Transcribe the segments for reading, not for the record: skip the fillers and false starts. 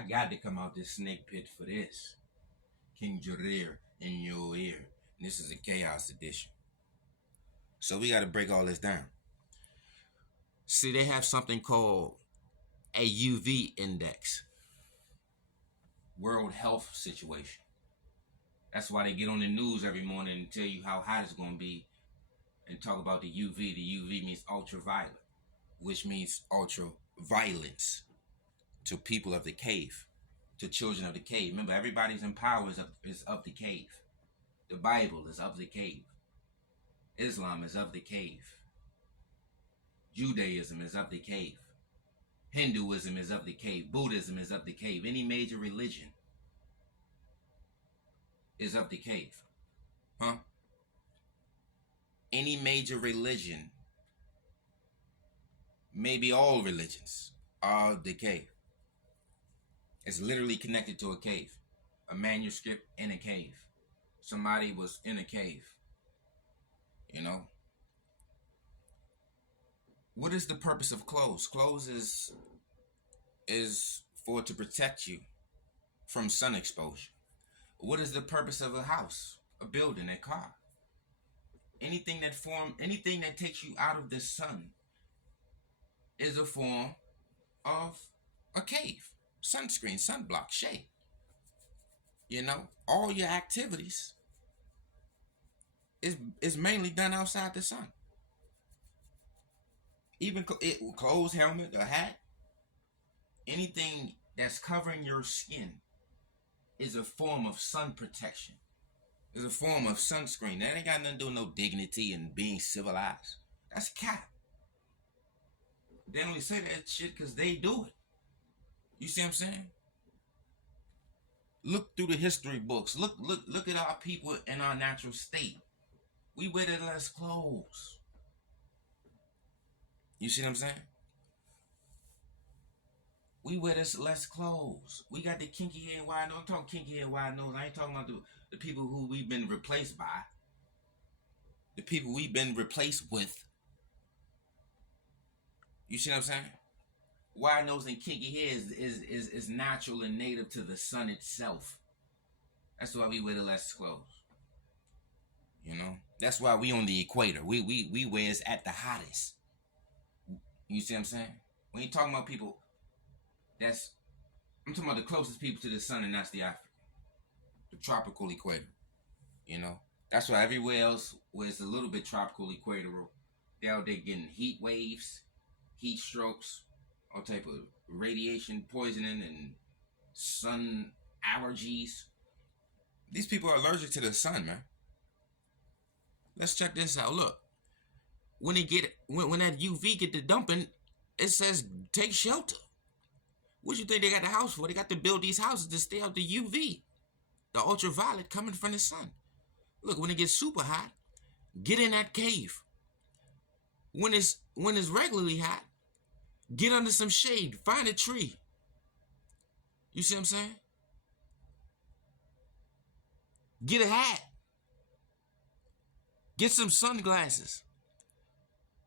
I got to come out this snake pit for this. King Jareer in your ear. And this is a chaos edition. So we got to break all this down. See, they have something called a UV index. World Health Situation. That's why they get on the news every morning and tell you how hot it's going to be and talk about the UV. The UV means ultraviolet, which means ultra violence to people of the cave, to children of the cave. Remember, everybody's in power is of the cave. The Bible is of the cave. Islam is of the cave. Judaism is of the cave. Hinduism is of the cave. Buddhism is of the cave. Any major religion is of the cave. Huh? Any major religion, maybe all religions, are of the cave. It's literally connected to a cave. A manuscript in a cave. Somebody was in a cave. You know? What is the purpose of clothes? Clothes is for to protect you from sun exposure. What is the purpose of a house, a building, a car? Anything that takes you out of the sun is a form of a cave. Sunscreen, sunblock, shade. You know, all your activities is mainly done outside the sun. Even clothes, helmet, a hat, anything that's covering your skin is a form of sun protection. Is a form of sunscreen. That ain't got nothing to do with no dignity and being civilized. That's cap. They only say that shit because they do it. You see what I'm saying? Look through the history books. Look at our people in our natural state. We wear less clothes. You see what I'm saying? We wear less clothes. We got the kinky hair and wide nose. I'm talking kinky hair and wide nose. I ain't talking about the people who we've been replaced by. The people we've been replaced with. You see what I'm saying? Wide nose and kinky hair is natural and native to the sun itself. That's why we wear the less clothes. You know? That's why we on the equator. We wear it at the hottest. You see what I'm saying? We ain't talking about people I'm talking about the closest people to the sun, and that's the African. The tropical equator. You know? That's why everywhere else where it's a little bit tropical equatorial, they're out there getting heat waves, heat strokes, all type of radiation poisoning and sun allergies. These people are allergic to the sun, man. Let's check this out. Look. When that UV get to dumping, it says take shelter. What you think they got the house for? They got to build these houses to stay out the UV, the ultraviolet coming from the sun. Look, when it gets super hot, get in that cave. When it's regularly hot, get under some shade. Find a tree. You see what I'm saying? Get a hat. Get some sunglasses.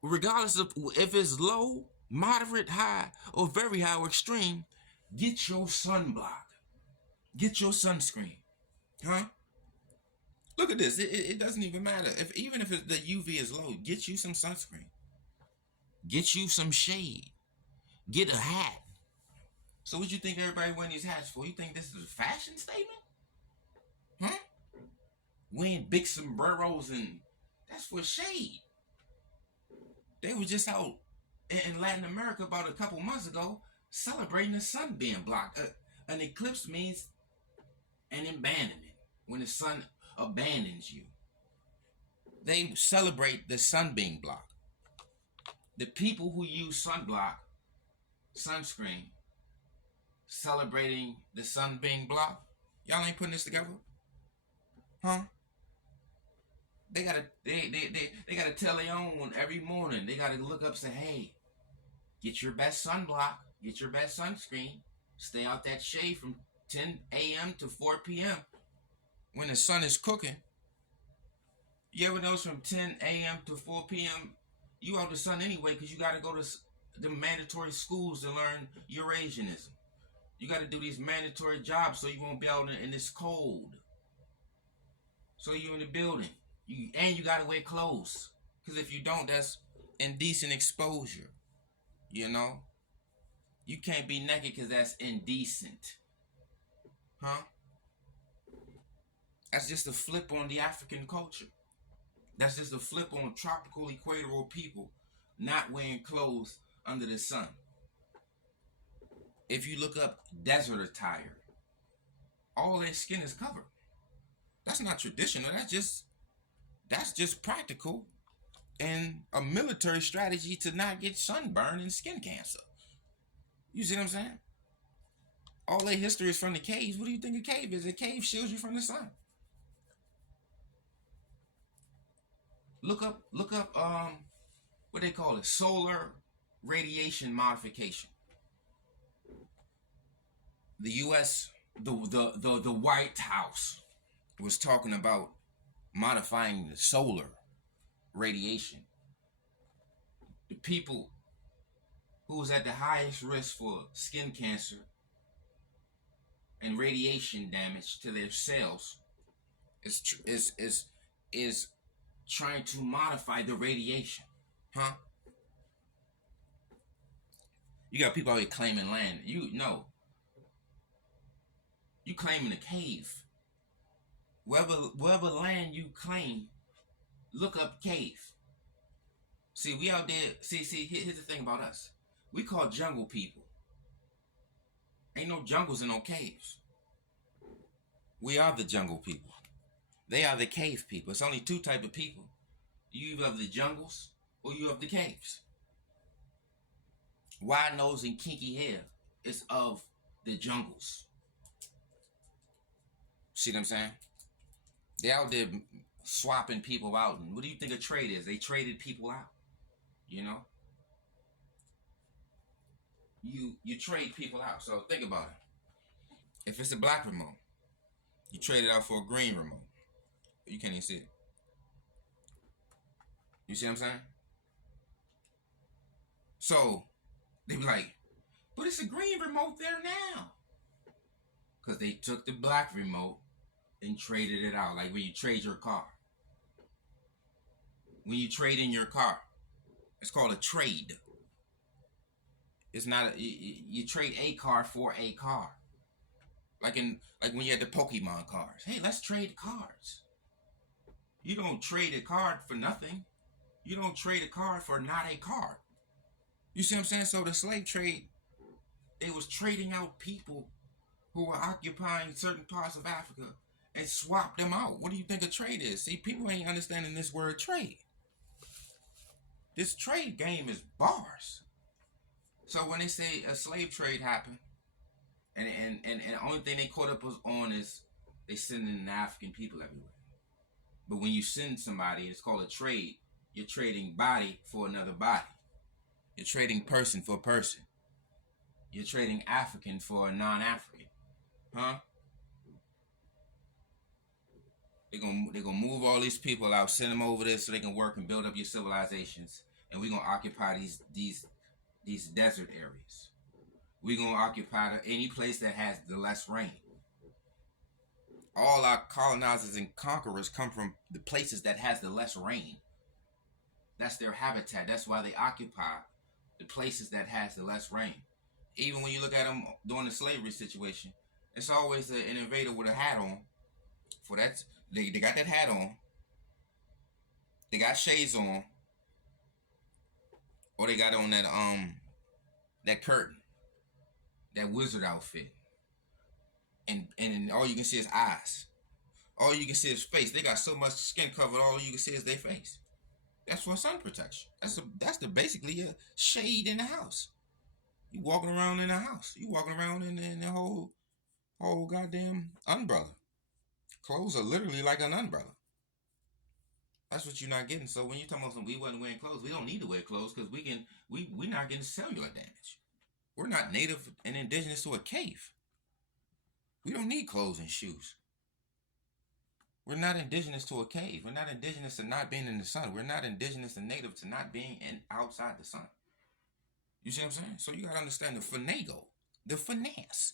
Regardless of if it's low, moderate, high, or very high or extreme, get your sunblock. Get your sunscreen. Huh? Look at this. It doesn't even matter. Even if the UV is low, get you some sunscreen. Get you some shade. Get a hat. So what you think everybody wearing these hats for? You think this is a fashion statement? Huh? Wearing big sombreros and that's for shade. They were just out in Latin America about a couple months ago celebrating the sun being blocked. An eclipse means an abandonment. When the sun abandons you. They celebrate the sun being blocked. The people who use sunscreen, celebrating the sun being blocked. Y'all ain't putting this together? Huh? They gotta tell their own every morning. They gotta look up and say, hey, get your best sunblock, get your best sunscreen, stay out that shade from 10 a.m. to 4 p.m. when the sun is cooking. You ever notice from 10 a.m. to 4 p.m. you out the sun anyway because you gotta go to the mandatory schools to learn Eurasianism. You got to do these mandatory jobs so you won't be out in this cold. So you in the building. And you got to wear clothes. Because if you don't, that's indecent exposure. You know? You can't be naked because that's indecent. Huh? That's just a flip on the African culture. That's just a flip on tropical equatorial people not wearing clothes under the sun. If you look up desert attire, all their skin is covered. That's not traditional. That's just practical and a military strategy to not get sunburn and skin cancer. You see what I'm saying? All their history is from the caves. What do you think a cave is? A cave shields you from the sun. Look up what they call it, solar radiation modification. The US, the White House was talking about modifying the solar radiation. The people who was at the highest risk for skin cancer and radiation damage to their cells is trying to modify the radiation. Huh? You got people out here claiming land. You claiming a cave. Wherever land you claim, look up cave. See, we out there. See. Here's the thing about us. We call jungle people. Ain't no jungles and no caves. We are the jungle people. They are the cave people. It's only two type of people. You either have the jungles or you have the caves. Wide nose and kinky hair is of the jungles. See what I'm saying? They out there swapping people out. And what do you think a trade is? They traded people out. You know? You trade people out. So think about it. If it's a black remote, you trade it out for a green remote. You can't even see it. You see what I'm saying? So they be like, but it's a green remote there now. Because they took the black remote and traded it out. Like when you trade your car. When you trade in your car, it's called a trade. It's not you trade a car for a car. Like when you had the Pokemon cards. Hey, let's trade cards. You don't trade a card for nothing. You don't trade a card for not a card. You see what I'm saying? So the slave trade, it was trading out people who were occupying certain parts of Africa and swap them out. What do you think a trade is? See, people ain't understanding this word trade. This trade game is bars. So when they say a slave trade happened, and the only thing they caught up on is they sending African people everywhere. But when you send somebody, it's called a trade. You're trading body for another body. You're trading person for person. You're trading African for a non-African. Huh? They're gonna move all these people out, send them over there so they can work and build up your civilizations. And we're gonna occupy these desert areas. We're gonna occupy any place that has the less rain. All our colonizers and conquerors come from the places that has the less rain. That's their habitat. That's why they occupy the places that has the less rain. Even when you look at them during the slavery situation, it's always an invader with a hat on. For that, they got that hat on. They got shades on, or they got on that curtain, that wizard outfit, and all you can see is eyes. All you can see is face. They got so much skin covered. All you can see is their face. That's for sun protection. That's basically a shade in the house. You walking around in the house. You walking around in the whole goddamn umbrella. Clothes are literally like an umbrella. That's what you're not getting. So when you talking about we wasn't wearing clothes, we don't need to wear clothes because we're not getting cellular damage. We're not native and indigenous to a cave. We don't need clothes and shoes. We're not indigenous to a cave. We're not indigenous to not being in the sun. We're not indigenous and native to not being outside the sun. You see what I'm saying? So you gotta understand the finagle. the finesse.